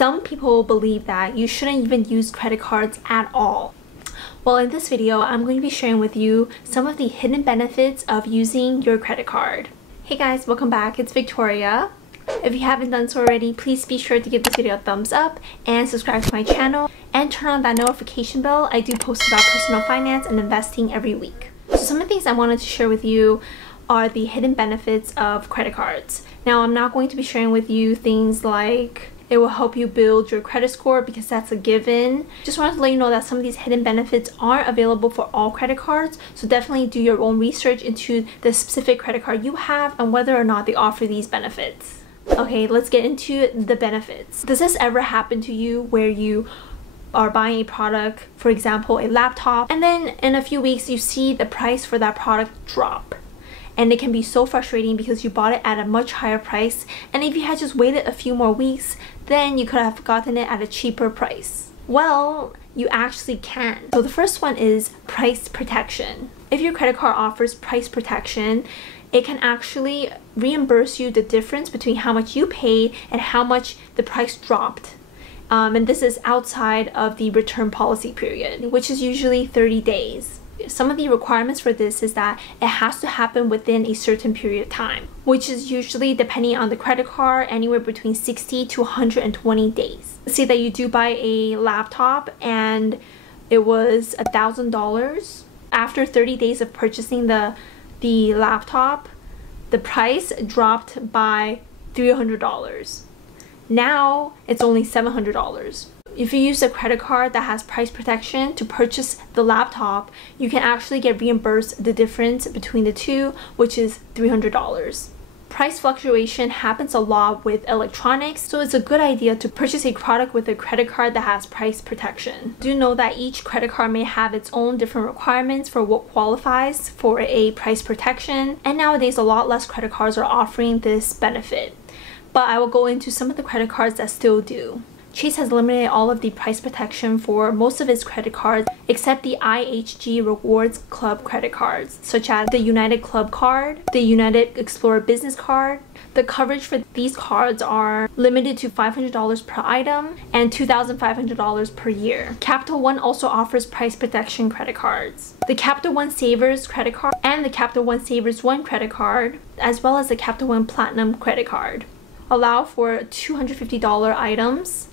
Some people believe that you shouldn't even use credit cards at all. Well, in this video, I'm going to be sharing with you some of the hidden benefits of using your credit card. Hey guys, welcome back. It's Victoria. If you haven't done so already, please be sure to give this video a thumbs up and subscribe to my channel and turn on that notification bell. I do post about personal finance and investing every week. So some of the things I wanted to share with you are the hidden benefits of credit cards. Now, I'm not going to be sharing with you things like it will help you build your credit score because that's a given. Just wanted to let you know that some of these hidden benefits aren't available for all credit cards. So definitely do your own research into the specific credit card you have and whether or not they offer these benefits. Okay, let's get into the benefits. Does this ever happen to you where you are buying a product, for example, a laptop, and then in a few weeks you see the price for that product drop? And it can be so frustrating because you bought it at a much higher price, and if you had just waited a few more weeks, then you could have gotten it at a cheaper price. Well, you actually can. So the first one is price protection. If your credit card offers price protection, it can actually reimburse you the difference between how much you paid and how much the price dropped. And this is outside of the return policy period, which is usually 30 days. Some of the requirements for this is that it has to happen within a certain period of time, which is usually, depending on the credit card, anywhere between 60 to 120 days. Let's say that you do buy a laptop and it was $1,000. After 30 days of purchasing the laptop, the price dropped by $300. Now it's only $700. If you use a credit card that has price protection to purchase the laptop, you can actually get reimbursed the difference between the two, which is $300. Price fluctuation happens a lot with electronics, so it's a good idea to purchase a product with a credit card that has price protection. Do know that each credit card may have its own different requirements for what qualifies for a price protection, and nowadays a lot less credit cards are offering this benefit. But I will go into some of the credit cards that still do. Chase has eliminated all of the price protection for most of its credit cards except the IHG Rewards Club credit cards, such as the United Club card, the United Explorer Business card. The coverage for these cards are limited to $500 per item and $2,500 per year. Capital One also offers price protection credit cards. The Capital One Savers credit card and the Capital One Savers One credit card, as well as the Capital One Platinum credit card, allow for $250 items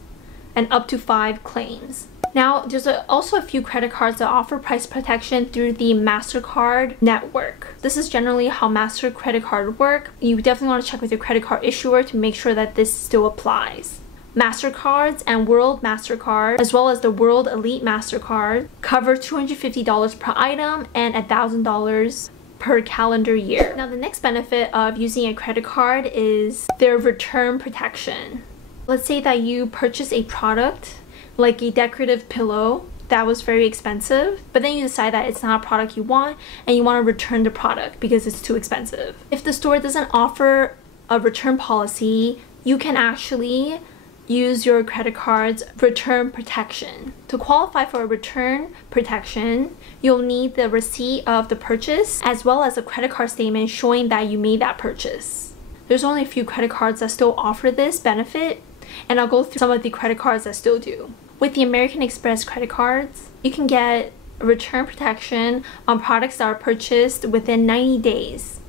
and up to 5 claims. Now, there's also a few credit cards that offer price protection through the MasterCard network. This is generally how Master credit card work. You definitely want to check with your credit card issuer to make sure that this still applies. MasterCards and World MasterCard, as well as the World Elite MasterCard, cover $250 per item and $1,000 per calendar year. Now, the next benefit of using a credit card is their return protection. Let's say that you purchase a product like a decorative pillow that was very expensive, but then you decide that it's not a product you want and you want to return the product because it's too expensive. If the store doesn't offer a return policy, you can actually use your credit card's return protection. To qualify for a return protection, you'll need the receipt of the purchase as well as a credit card statement showing that you made that purchase. There's only a few credit cards that still offer this benefit, and I'll go through some of the credit cards that still do. With the American Express credit cards, you can get return protection on products that are purchased within 90 days,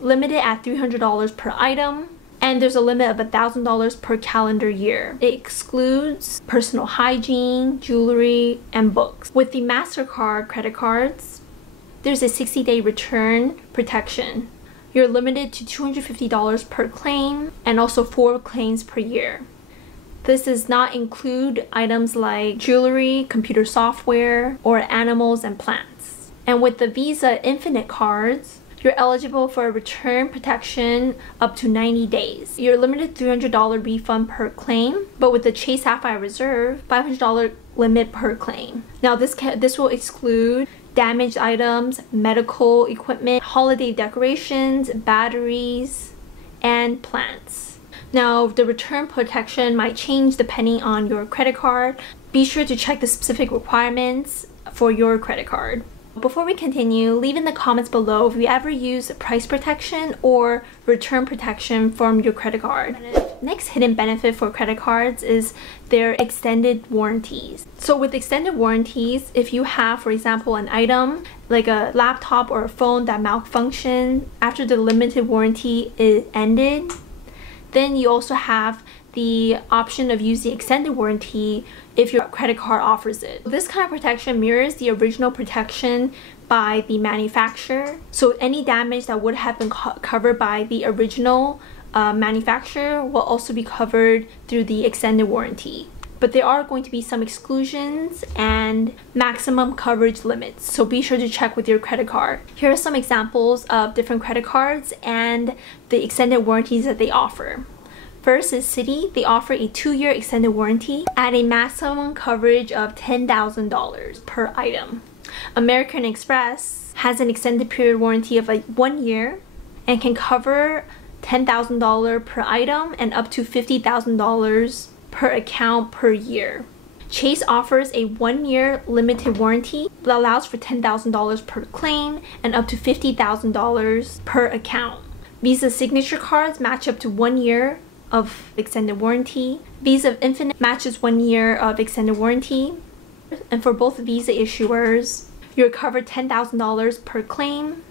limited at $300 per item, and there's a limit of $1,000 per calendar year. It excludes personal hygiene, jewelry, and books. With the MasterCard credit cards, there's a 60-day return protection. You're limited to $250 per claim and also 4 claims per year. This does not include items like jewelry, computer software, or animals and plants. And with the Visa Infinite cards, you're eligible for a return protection up to 90 days. You're limited $300 refund per claim, but with the Chase Sapphire Reserve, $500 limit per claim. Now this will exclude damaged items, medical equipment, holiday decorations, batteries, and plants. Now, the return protection might change depending on your credit card. Be sure to check the specific requirements for your credit card. Before we continue, leave in the comments below if you ever use price protection or return protection from your credit card. Next hidden benefit for credit cards is their extended warranties. So with extended warranties, if you have, for example, an item like a laptop or a phone that malfunctioned after the limited warranty is ended, then you also have the option of using extended warranty if your credit card offers it. This kind of protection mirrors the original protection by the manufacturer. So any damage that would have been covered by the original manufacturer will also be covered through the extended warranty. But there are going to be some exclusions and maximum coverage limits, so be sure to check with your credit card. Here are some examples of different credit cards and the extended warranties that they offer. First is Citi. They offer a 2-year extended warranty at a maximum coverage of $10,000 per item. American Express has an extended period warranty of 1 year and can cover $10,000 per item and up to $50,000 per account per year. Chase offers a 1-year limited warranty that allows for $10,000 per claim and up to $50,000 per account. Visa signature cards match up to 1 year of extended warranty. Visa Infinite matches 1 year of extended warranty. And for both Visa issuers, you're covered $10,000 per claim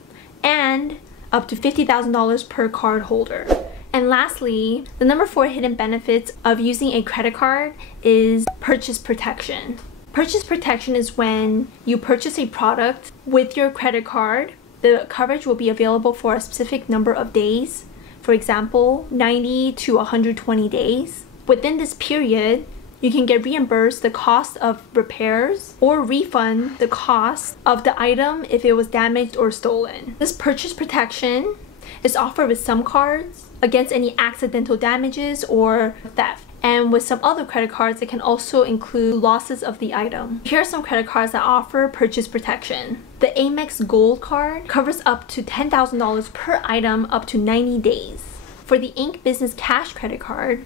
and up to $50,000 per card holder. And lastly, the number 4 hidden benefits of using a credit card is purchase protection. Purchase protection is when you purchase a product with your credit card. The coverage will be available for a specific number of days. For example, 90 to 120 days. Within this period, you can get reimbursed the cost of repairs or refund the cost of the item if it was damaged or stolen. This purchase protection is offered with some cards against any accidental damages or theft. And with some other credit cards, it can also include losses of the item. Here are some credit cards that offer purchase protection. The Amex Gold card covers up to $10,000 per item up to 90 days. For the Ink Business Cash credit card,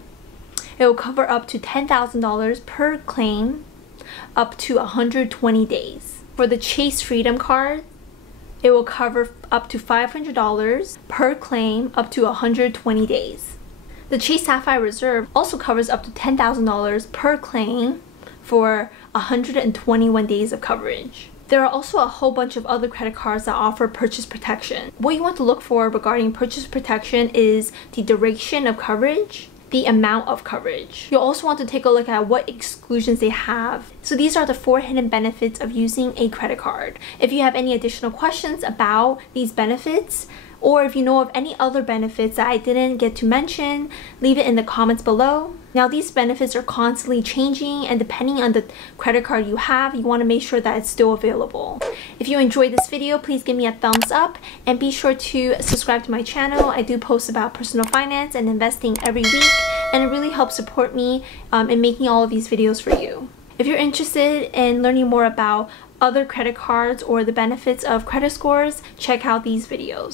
it will cover up to $10,000 per claim up to 120 days. For the Chase Freedom card, it will cover up to $500 per claim up to 120 days. The Chase Sapphire Reserve also covers up to $10,000 per claim for 121 days of coverage. There are also a whole bunch of other credit cards that offer purchase protection. What you want to look for regarding purchase protection is the duration of coverage, the amount of coverage. You'll also want to take a look at what exclusions they have. So these are the 4 hidden benefits of using a credit card. If you have any additional questions about these benefits, or if you know of any other benefits that I didn't get to mention, leave it in the comments below. Now these benefits are constantly changing, and depending on the credit card you have, you want to make sure that it's still available. If you enjoyed this video, please give me a thumbs up and be sure to subscribe to my channel. I do post about personal finance and investing every week, and it really helps support me in making all of these videos for you. If you're interested in learning more about other credit cards or the benefits of credit scores, check out these videos.